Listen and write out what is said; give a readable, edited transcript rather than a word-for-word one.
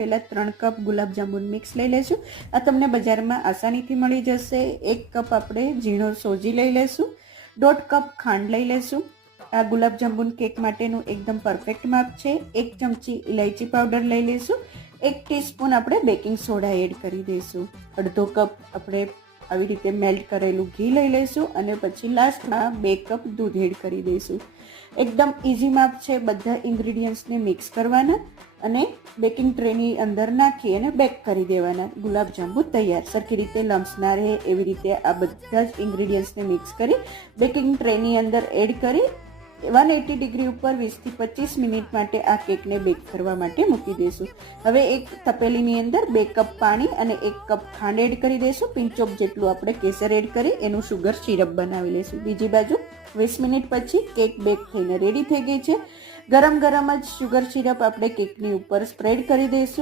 પહેલાં 3 cup gulab jamun mix લઈ લઈશું। આ તમને બજારમાં આસાનીથી મળી જશે। 1 કપ આપણે ઝીણો સોજી લઈ લઈશું। 1.5 કપ ખાંડ લઈ લઈશું। આ ગુલાબજાંબુ કેક માટેનું એકદમ પરફેક્ટ માપ છે। 1 ચમચી ઇલાયચી પાવડર લઈ લઈશું। 1 ટીસ્પૂન આપણે બેકિંગ સોડા એડ કરી દઈશું। 1/2 કપ આપણે આવી રીતે મેલ્ટ કરેલું ઘી લઈ લઈશું અને પછી લાસ્ટમાં 2 કપ દૂધ એડ કરી દઈશું। એકદમ ઇઝી માપ છે। બધા ઇન્ગ્રેડિયન્ટ્સને મિક્સ કરવાના અને બેકિંગ ટ્રેની અંદર નાખી અને બેક કરી દેવાના। ગુલાબજાંબુ તૈયાર। સરખી રીતે લમ્સ ના રહે એવી રીતે આ બધા જ ઇન્ગ્રેડિયન્ટ્સને મિક્સ કરી બેકિંગ ટ્રેની અંદર એડ કરી 180 ડિગ્રી ઉપર 20 થી 25 મિનિટ માટે આ કેકને બેક કરવા માટે મૂકી દઈશું। હવે એક તપેલીની અંદર 2 કપ પાણી અને 1 કપ ખાંડ એડ કરી દઈશું। પિંચ ઓફ જેટલું આપણે કેસર એડ કરી એનું શુગર સિરપ બનાવી લઈશું। બીજી બાજુ 20 મિનિટ પછી કેક બેક થઈને રેડી થઈ ગઈ છે। ગરમ ગરમ જ શુગર સિરપ આપણે કેકની ઉપર સ્પ્રેડ કરી દઈશું।